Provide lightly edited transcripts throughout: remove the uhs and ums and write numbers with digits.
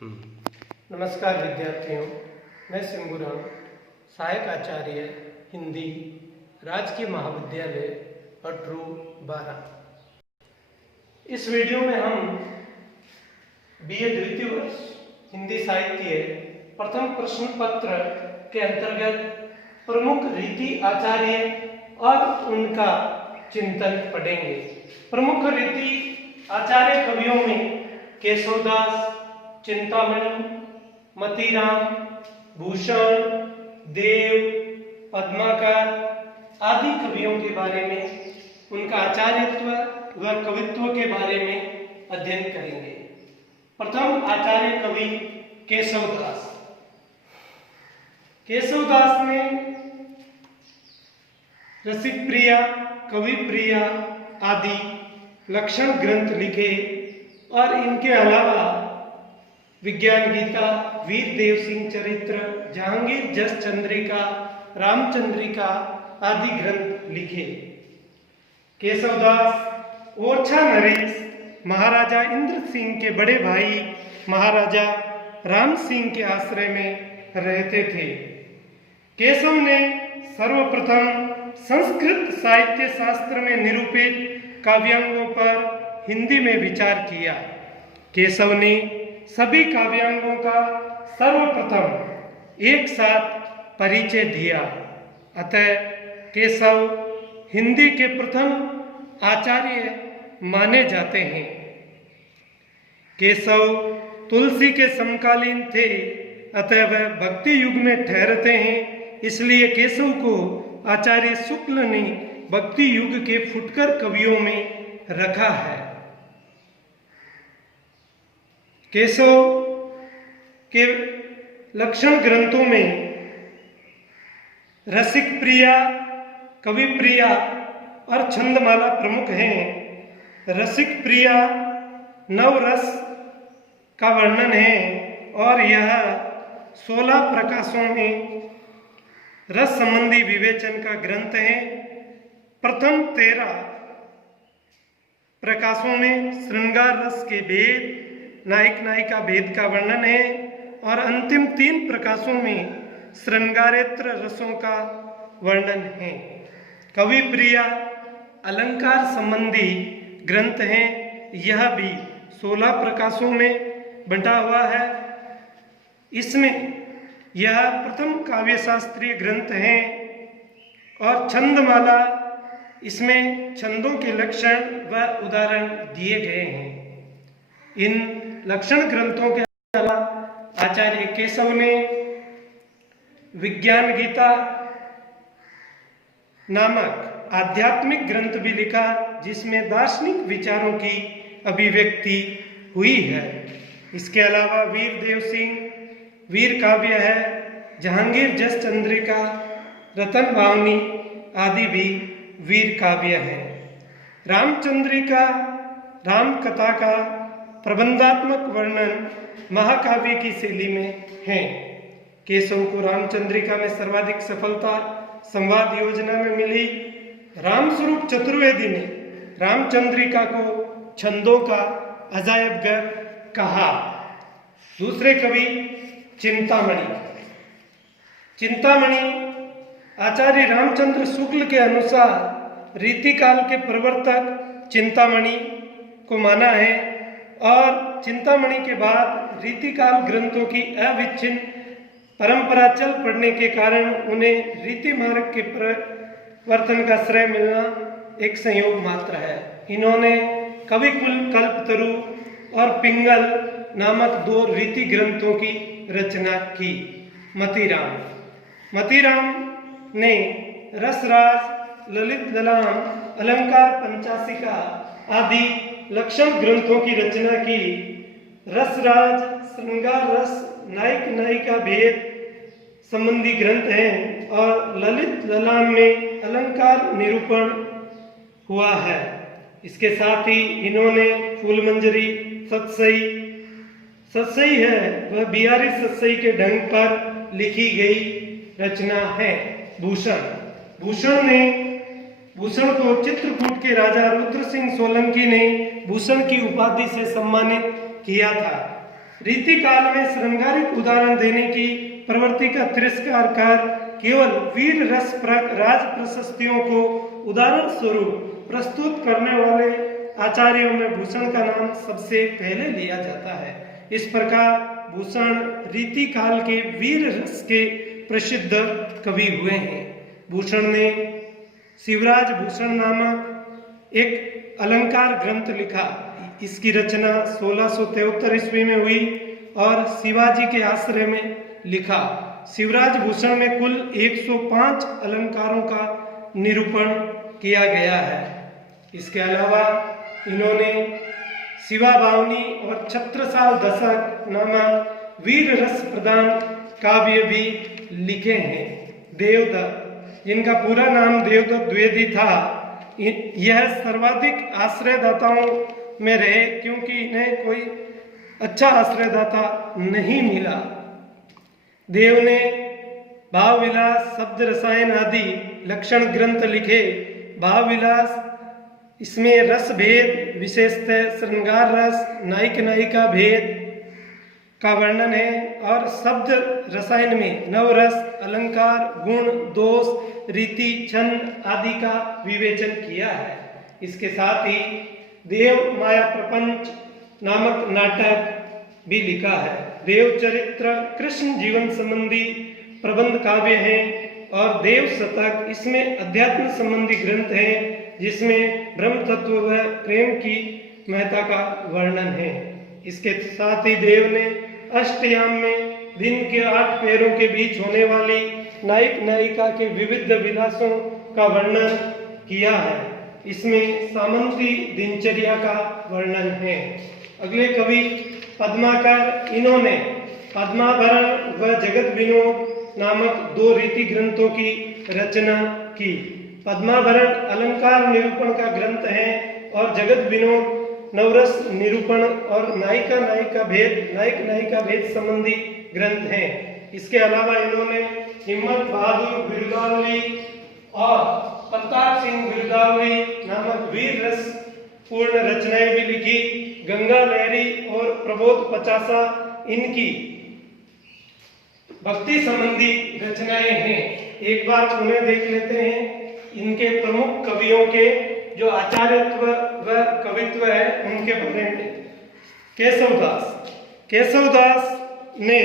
नमस्कार विद्यार्थियों, मैं सिंगुराम, सहायक आचार्य हिंदी, राजकीय महाविद्यालय अटरू 12। इस वीडियो में हम बीए द्वितीय वर्ष हिंदी साहित्य प्रथम प्रश्न पत्र के अंतर्गत प्रमुख रीति आचार्य और उनका चिंतन पढ़ेंगे। प्रमुख रीति आचार्य कवियों में केशवदास, चिंतामणि, मतीराम, भूषण, देव, पद्माकर आदि कवियों के बारे में, उनका आचार्यत्व व कवित्व के बारे में अध्ययन करेंगे। प्रथम आचार्य कवि केशवदास। केशवदास ने रसिक प्रिया, कवि प्रिया आदि लक्षण ग्रंथ लिखे और इनके अलावा विज्ञान गीता, वीर देव सिंह चरित्र, जहांगीर जस चंद्रिका, रामचंद्रिका आदि ग्रंथ लिखे। केशवदास ओरछा नरेश महाराजा इंद्र सिंह के बड़े भाई महाराजा राम सिंह के आश्रय में रहते थे। केशव ने सर्वप्रथम संस्कृत साहित्य शास्त्र में निरूपित काव्यांगों पर हिंदी में विचार किया। केशव ने सभी काव्यांगों का सर्वप्रथम एक साथ परिचय दिया। अतः केशव हिंदी के प्रथम आचार्य माने जाते हैं। केशव तुलसी के समकालीन थे, अतः वह भक्ति युग में ठहरते हैं। इसलिए केशव को आचार्य शुक्ल ने भक्ति युग के फुटकर कवियों में रखा है। केशव के लक्षण ग्रंथों में रसिक प्रिया, कवि प्रिया और छंदमाला प्रमुख हैं। रसिक प्रिया नवरस का वर्णन है और यह 16 प्रकाशों में रस संबंधी विवेचन का ग्रंथ है। प्रथम 13 प्रकाशों में श्रृंगार रस के भेद, नायक नायिका भेद का वर्णन है और अंतिम 3 प्रकाशों में श्रृंगारेत्र रसों का वर्णन है। कवि प्रिया अलंकार संबंधी ग्रंथ है। यह भी 16 प्रकाशों में बंटा हुआ है। इसमें यह प्रथम काव्य शास्त्रीय ग्रंथ है और छंदमाला, इसमें छंदों के लक्षण व उदाहरण दिए गए हैं। इन लक्षण ग्रंथों के अलावा आचार्य केशव ने विज्ञान गीता नामक आध्यात्मिक ग्रंथ भी लिखा, जिसमें दार्शनिक विचारों की अभिव्यक्ति हुई है। इसके अलावा वीर देव सिंह वीर काव्य है, जहांगीर जस चंद्रिका, रतन भावनी आदि भी वीर काव्य है। रामचंद्रिका राम कथा का प्रबंधात्मक वर्णन महाकाव्य की शैली में है। केशव को रामचंद्रिका में सर्वाधिक सफलता संवाद योजना में मिली। रामस्वरूप चतुर्वेदी ने रामचंद्रिका को छंदों का अजायबगर कहा। दूसरे कवि चिंतामणि। चिंतामणि आचार्य रामचंद्र शुक्ल के अनुसार रीतिकाल के प्रवर्तक चिंतामणि को माना है और चिंतामणि के बाद रीतिकाल ग्रंथों की अविच्छिन्न परंपरा चल पड़ने के कारण उन्हें रीति मार्ग के प्रवर्तन का श्रेय मिलना एक संयोग मात्र है। इन्होंने कविकुल, कल्पतरु और पिंगल नामक 2 रीति ग्रंथों की रचना की। मतीराम ने रसराज, ललित ललाम, अलंकार पंचाशिका आदि लक्षण ग्रंथों की रचना की। रसराज श्रृंगार रस, नायक नायिका भेद संबंधी ग्रंथ हैं और ललित ललाम में अलंकार निरूपण हुआ है। इसके साथ ही इन्होंने फूलमंजरी, सतसई है वह बिहारी सतसई के ढंग पर लिखी गई रचना है। भूषण को चित्रकूट के राजा रुद्र सिंह सोलंकी ने भूषण की उपाधि से सम्मानित किया था। रीति काल में श्रृंगारिक उदाहरण देने की प्रवृत्ति का तिरस्कार कर केवल वीर रस राज प्रशस्तियों को उदाहरण स्वरूप प्रस्तुत करने वाले आचार्यों में भूषण का नाम सबसे पहले लिया जाता है। इस प्रकार भूषण रीति काल के वीर रस के प्रसिद्ध कवि हुए हैं। भूषण ने शिवराज भूषण नामक एक अलंकार ग्रंथ लिखा। इसकी रचना 1673 ईस्वी में हुई और शिवाजी के आश्रय में लिखा। शिवराज भूषण में कुल 105 अलंकारों का निरूपण किया गया है। इसके अलावा इन्होंने शिवा भावनी और छत्रसाल दशक नामक वीर रस प्रदान काव्य भी लिखे हैं। देवदत्त, जिनका पूरा नाम देवदत्त द्विवेदी था, यह सर्वाधिक आश्रयदाताओं में रहे क्योंकि इन्हें कोई अच्छा आश्रयदाता नहीं मिला। देव ने भाव विलास, शब्द रसायन आदि लक्षण ग्रंथ लिखे। भाव विलास, इसमें रस भेद, विशेषतः श्रृंगार रस, नायक नायिका भेद का वर्णन है। और शब्द रसायन में नवरस, अलंकार, गुण, दोष, रीति, छंद आदि का विवेचन किया है। इसके साथ ही देव माया प्रपंच नामक नाटक भी लिखा है। देव चरित्र कृष्ण जीवन संबंधी प्रबंध काव्य हैं और देव शतक, इसमें अध्यात्म संबंधी ग्रंथ हैं जिसमें ब्रह्म तत्व व प्रेम की महत्ता का वर्णन है। इसके साथ ही देव ने अष्टयाम में दिन के 8 पैरों के बीच होने वाली नायक नायिका के विविध विलासों का वर्णन किया है। इसमें सामंती दिनचर्या का वर्णन है। अगले कवि पद्माकर, इन्होंने पद्माभरण व जगत विनोद नामक 2 रीति ग्रंथों की रचना की। पद्माभरण अलंकार निरूपण का ग्रंथ है और जगत विनोद नवरस निरूपण और नायिका नायिका भेद संबंधी ग्रंथ हैं। इसके अलावा इन्होंने हिम्मत बहादुर बिरदावली और प्रताप सिंह बिरदावली नामक वीर रस पूर्ण रचनाएं भी लिखी। गंगा लहरी और प्रबोध पचासा इनकी भक्ति संबंधी रचनाएं हैं। एक बार उन्हें देख लेते हैं। इनके प्रमुख कवियों के जो आचार्यत्व व कवित्व है उनके बारे में। केशवदास ने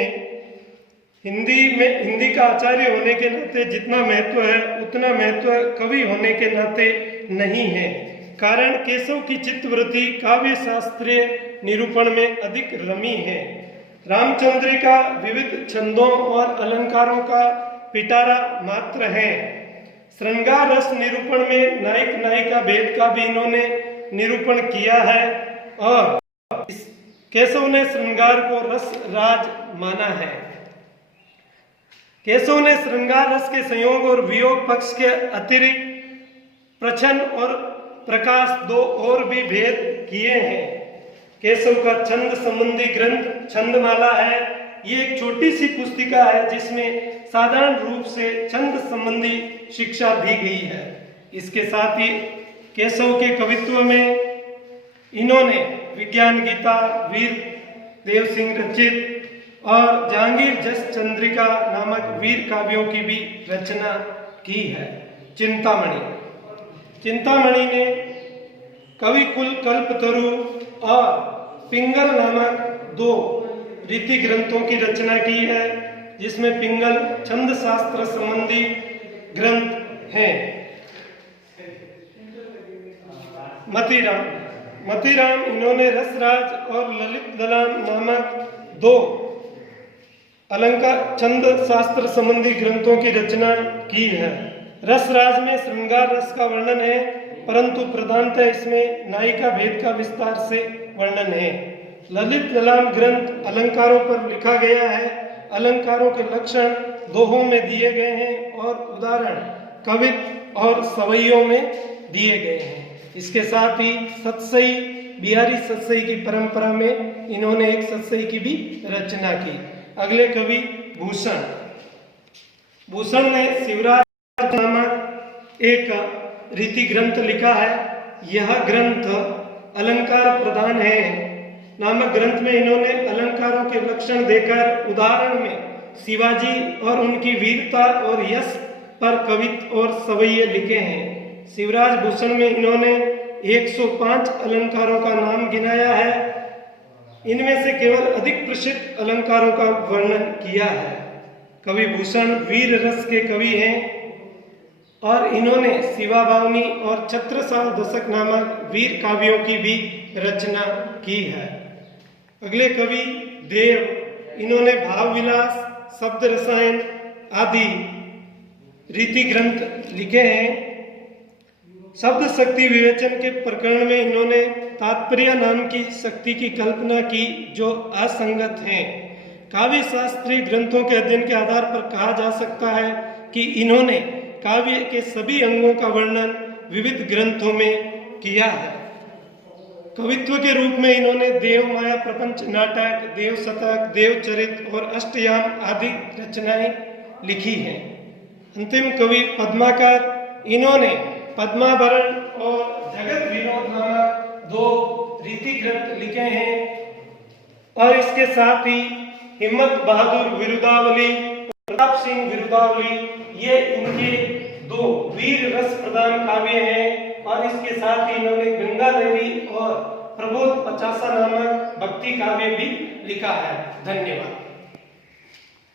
हिंदी का आचार्य होने के नाते जितना महत्व है उतना महत्व कवि होने के नाते नहीं है। कारण केशव की चित्तवृत्ति काव्य शास्त्रीय निरूपण में अधिक रमी है। रामचंद्रिका विविध छंदों और अलंकारों का पिटारा मात्र है। श्रृंगार रस निरूपण में नायक नायिका भेद का भी इन्होंने निरूपण किया है और केशव ने श्रृंगार को रस राज माना है। केशव ने श्रृंगार रस के संयोग और वियोग पक्ष के अतिरिक्त प्रच्छन्न और प्रकाश 2 और भी भेद किए हैं। केशव का छंद संबंधी ग्रंथ छंदमाला है। ये एक छोटी सी पुस्तिका है जिसमें साधारण रूप से छंद संबंधी शिक्षा दी गई है। इसके साथ ही केशव के कवित्व में इन्होंने विज्ञान गीता, वीर देव सिंह रचित और जहांगीर जस चंद्रिका नामक वीर काव्यों की भी रचना की है। चिंतामणि ने कवि कुल कल्पतरु और पिंगल नामक 2 रीति ग्रंथों की रचना की है जिसमें पिंगल छंद शास्त्र संबंधी ग्रंथ हैं। मतीराम इन्होंने रसराज और ललित दलाम नामक 2 अलंकार छंद शास्त्र संबंधी ग्रंथों की रचना की है। रसराज में श्रृंगार रस का वर्णन है परंतु प्रधानतः इसमें नायिका भेद का विस्तार से वर्णन है। ललित दलाम ग्रंथ अलंकारों पर लिखा गया है। अलंकारों के लक्षण दोहों में दिए गए हैं और उदाहरण कवित्व और सवैयों में दिए गए हैं। इसके साथ ही सतसई, बिहारी सतसई की परंपरा में इन्होंने एक सतसई की भी रचना की। अगले कवि भूषण ने शिवराज नामक एक रीति ग्रंथ लिखा है। यह ग्रंथ अलंकार प्रधान है। नामक ग्रंथ में इन्होंने अलंकारों के लक्षण देकर उदाहरण में शिवाजी और उनकी वीरता और यश पर कवित्व और सवैये लिखे हैं। शिवराज भूषण में इन्होंने 105 अलंकारों का नाम गिनाया है। इनमें से केवल अधिक प्रसिद्ध अलंकारों का वर्णन किया है। कवि भूषण वीर रस के कवि हैं और इन्होंने शिवा बावनी और छत्रसाल दशक नामक वीर काव्यों की भी रचना की है। अगले कवि देव, इन्होंने भाव विलास, शब्द रसायन आदि रीति ग्रंथ लिखे हैं। शब्द शक्ति विवेचन के प्रकरण में इन्होंने तात्पर्य नाम की शक्ति की कल्पना की जो असंगत हैं। काव्य शास्त्रीय ग्रंथों के अध्ययन के आधार पर कहा जा सकता है कि इन्होंने काव्य के सभी अंगों का वर्णन विविध ग्रंथों में किया है। कवित्व के रूप में इन्होंने देव माया प्रपंच नाटक, देव शतक, देव चरित और अष्टयाम आदि रचनाएं लिखी हैं। अंतिम कवि पद्माकर, इन्होंने पद्माभरण और जगत विनोद नामक 2 रीति ग्रंथ लिखे हैं और इसके साथ ही हिम्मत बहादुर विरुदावली, प्रताप सिंह विरुदावली, ये इनके 2 वीर रस प्रदान काव्य हैं और इसके साथ ही इन्होंने गंगा देवी और प्रबोध पचासा नामक भक्ति काव्य भी लिखा है। धन्यवाद।